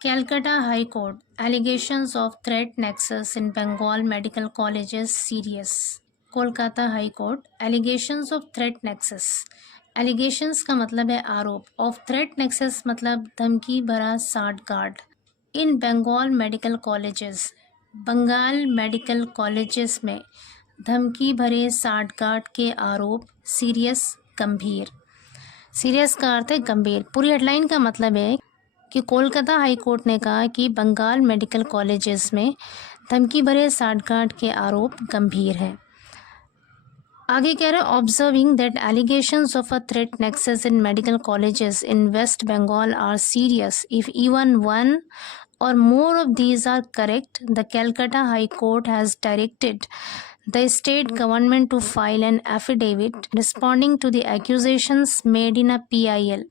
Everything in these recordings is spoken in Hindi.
Calcutta High Court allegations of threat nexus in Bengal medical colleges serious. Kolkata high court allegations of threat nexus. allegations का मतलब है आरोप, of threat nexus मतलब धमकी भरा साठगांठ. In Bengal medical colleges, Bengal medical colleges में धमकी भरे साठगांठ के आरोप सीरियस गंभीर. सीरियस का अर्थ है गंभीर. पूरी हेडलाइन का मतलब है कि कोलकाता हाई कोर्ट ने कहा कि बंगाल मेडिकल कॉलेजेस में धमकी भरे साठगांठ के आरोप गंभीर हैं. आगे कह रहे हैं observing that allegations of a threat nexus in medical colleges in West Bengal are serious if even one or more of these are correct, the Calcutta High Court has directed the state government to file an affidavit responding to the accusations made in a PIL.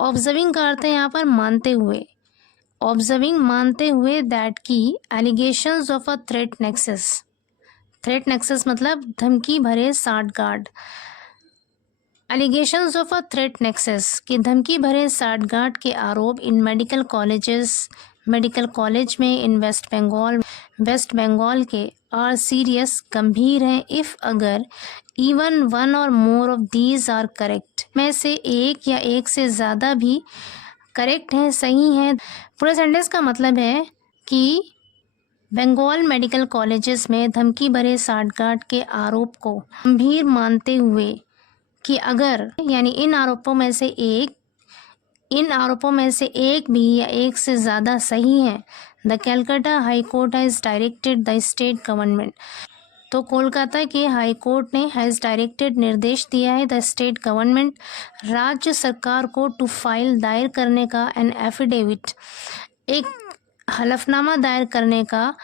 Observing का अर्थ है यहाँ पर मानते हुए. ऑब्जर्विंग मानते हुए दैट की allegations of a threat nexus. Threat nexus मतलब धमकी भरे साठगांठ. Allegations of a threat nexus की धमकी भरे साठगांठ के आरोप in medical colleges, medical college में इन वेस्ट बंगाल के आर सीरियस गंभीर हैं. इफ़ अगर even one or more of these are correct, में से एक या एक से ज़्यादा भी करेक्ट हैं, सही हैं. पूरे सेंटेंस का मतलब है कि बंगाल मेडिकल कॉलेजेस में धमकी भरे साठगांठ के आरोप को गंभीर मानते हुए कि अगर यानी इन आरोपों में से एक भी या एक से ज़्यादा सही है, the Calcutta high court has directed the state government. तो कोलकाता के हाई कोर्ट ने हैज़ डायरेक्टेड निर्देश दिया है द स्टेट गवर्नमेंट राज्य सरकार को टू फाइल दायर करने का, एन एफिडेविट एक हलफनामा दायर करने का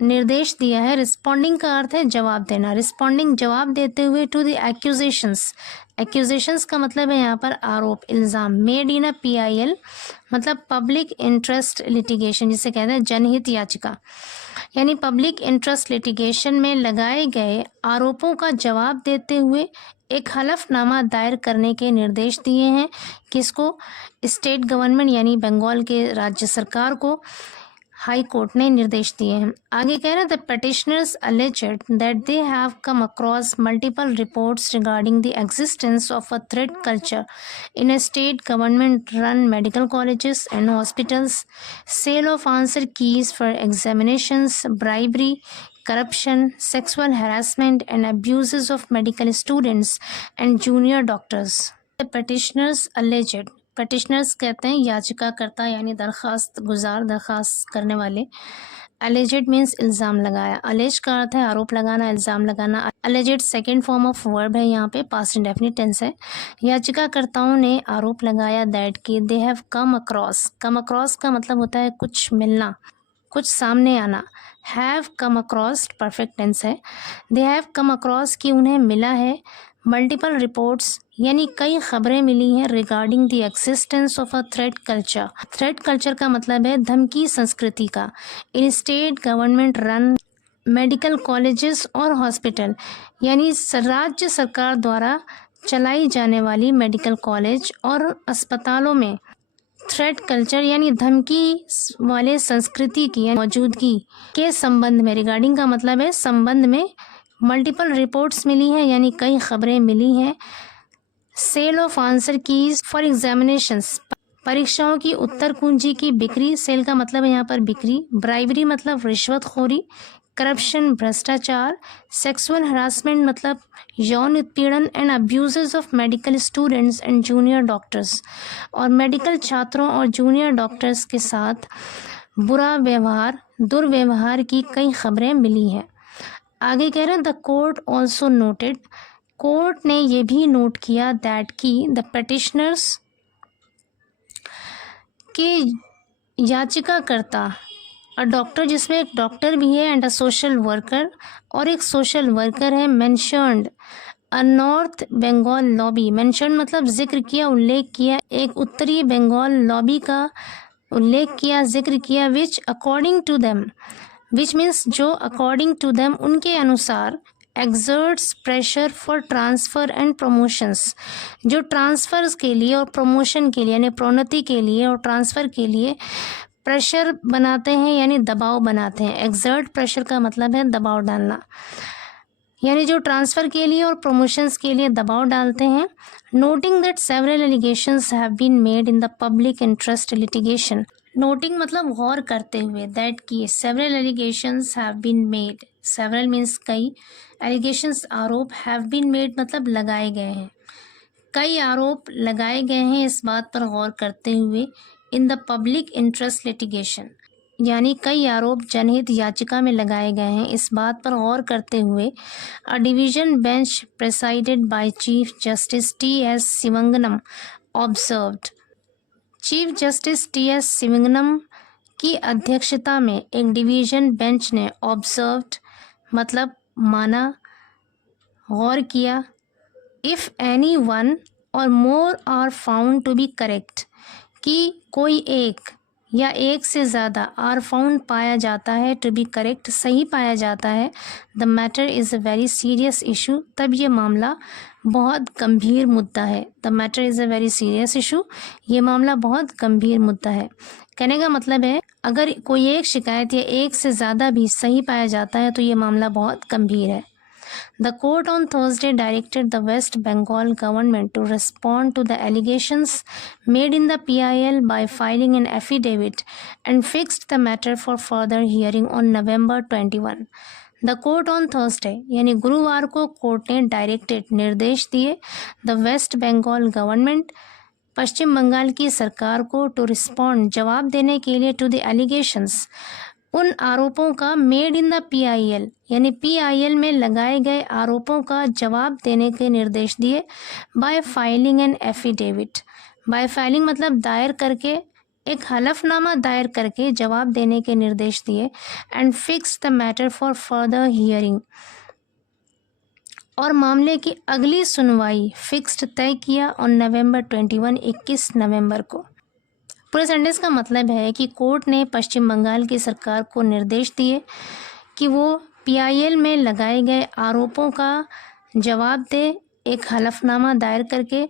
निर्देश दिया है. रिस्पॉन्डिंग का अर्थ है जवाब देना. रिस्पॉन्डिंग जवाब देते हुए टू द एक्यूजेशंस. एक्यूजेशंस का मतलब है यहाँ पर आरोप, इल्ज़ाम. मेड इन अ PIL मतलब पब्लिक इंटरेस्ट लिटिगेशन, जिसे कहते हैं जनहित याचिका, यानी पब्लिक इंटरेस्ट लिटिगेशन में लगाए गए आरोपों का जवाब देते हुए एक हलफनामा दायर करने के निर्देश दिए हैं. किसको? स्टेट गवर्नमेंट यानी बंगाल के राज्य सरकार को हाई कोर्ट ने निर्देश दिए हैं. आगे कह रहे हैं the petitioners alleged that they have come across multiple reports regarding the existence of a threat culture in a state government run medical colleges and hospitals, sale of answer keys for examinations, bribery, corruption, sexual harassment and abuses of medical students and junior doctors. The petitioners alleged, petitioners कहते हैं याचिकाकर्ता यानी दरख्वास्त गुजार, दरख्वास्त करने वाले. alleged मीन्स इल्ज़ाम लगाया. allege का अर्थ है आरोप लगाना, इल्ज़ाम लगाना. alleged second form of verb है, यहाँ पे पास्ट इंडेफिनिट टेंस है. याचिकाकर्ताओं ने आरोप लगाया दैट कि they have come across. Come across का मतलब होता है कुछ मिलना, कुछ सामने आना. Have come across perfect tense है. दे हैव कम अक्रॉस कि उन्हें मिला है. मल्टीपल रिपोर्ट्स यानी कई खबरें मिली हैं regarding the existence of a threat culture. Threat culture का मतलब है धमकी संस्कृति का. इन state government run medical colleges और हॉस्पिटल यानी राज्य सरकार द्वारा चलाई जाने वाली मेडिकल कॉलेज और अस्पतालों में थ्रेट कल्चर यानी धमकी वाले संस्कृति की मौजूदगी के संबंध में. रिगार्डिंग का मतलब है संबंध में. मल्टीपल रिपोर्ट्स मिली हैं यानी कई खबरें मिली हैं. Sale of answer keys for examinations, परीक्षाओं की उत्तर कुंजी की बिक्री. सेल का मतलब है यहाँ पर बिक्री. ब्राइबरी मतलब रिश्वतखोरी. करप्शन भ्रष्टाचार. सेक्सुअल हरासमेंट मतलब यौन उत्पीड़न. And abuses of medical students and junior doctors, और मेडिकल छात्रों और जूनियर डॉक्टर्स के साथ बुरा व्यवहार, दुर्व्यवहार की कई खबरें मिली हैं. आगे कह रहे हैं the court also noted, court ने ये भी नोट किया दैट की द पिटिशनर्स के याचिकाकर्ता, और डॉक्टर जिसमें एक डॉक्टर भी है एंड अ सोशल वर्कर, और एक सोशल वर्कर है. मेंशन्ड अ नॉर्थ बंगाल लॉबी. मेंशन मतलब जिक्र किया, उल्लेख किया. एक उत्तरी बंगाल लॉबी का उल्लेख किया, जिक्र किया. Which according to them, which means जो, अकॉर्डिंग टू देम उनके अनुसार, exerts pressure for transfer and promotions, जो ट्रांसफर्स के लिए और प्रमोशन के लिए यानी प्रोन्नति के लिए और ट्रांसफ़र के लिए प्रेशर बनाते हैं यानी दबाव बनाते हैं। एक्सर्ट प्रेशर का मतलब है दबाव डालना, यानी जो ट्रांसफ़र के लिए और प्रमोशंस के लिए दबाव डालते हैं। Noting that several allegations have been made in the public interest litigation, noting मतलब गौर करते हुए, दैट की several allegations have been made, several means कई, एलिगेशंस आरोप, हैव बीन मेड मतलब लगाए गए हैं, कई आरोप लगाए गए हैं इस बात पर गौर करते हुए, इन द पब्लिक इंटरेस्ट लिटिगेशन, यानी कई आरोप जनहित याचिका में लगाए गए हैं इस बात पर गौर करते हुए। A division bench presided by chief justice T S. Sivagnanam observed, chief justice T S. Sivagnanam की अध्यक्षता में एक डिवीजन बेंच ने ऑब्जर्व्ड मतलब माना, गौर किया, if any one or more are found to be correct, कि कोई एक या एक से ज़्यादा आर फाउंड पाया जाता है, टू बी करेक्ट सही पाया जाता है, the matter is a very serious issue, तब ये मामला बहुत गंभीर मुद्दा है। The matter is a very serious issue, ये मामला बहुत गंभीर मुद्दा है। कहने का मतलब है अगर कोई एक शिकायत या एक से ज़्यादा भी सही पाया जाता है तो ये मामला बहुत गंभीर है। The court on Thursday directed the West Bengal government to respond to the allegations made in the PIL by filing an affidavit and fixed the matter for further hearing on November 21. The court on Thursday यानी गुरुवार को कोर्ट ने डायरेक्टेड निर्देश दिए द वेस्ट बंगाल गवर्नमेंट पश्चिम बंगाल की सरकार को टू रिस्पॉन्ड जवाब देने के लिए टू द एलिगेशंस उन आरोपों का मेड इन द PIL यानी PIL में लगाए गए आरोपों का जवाब देने के निर्देश दिए bye filing an affidavit, bye filing मतलब दायर करके, एक हलफनामा दायर करके जवाब देने के निर्देश दिए and fix the matter for further hearing और मामले की अगली सुनवाई फिक्स्ड तय किया ऑन नवंबर 21 नवंबर को। पूरे सेंटेंस का मतलब है कि कोर्ट ने पश्चिम बंगाल की सरकार को निर्देश दिए कि वो PIL में लगाए गए आरोपों का जवाब दे एक हलफनामा दायर करके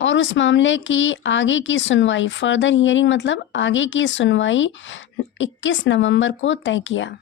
और उस मामले की आगे की सुनवाई फर्दर हियरिंग मतलब आगे की सुनवाई 21 नवंबर को तय किया।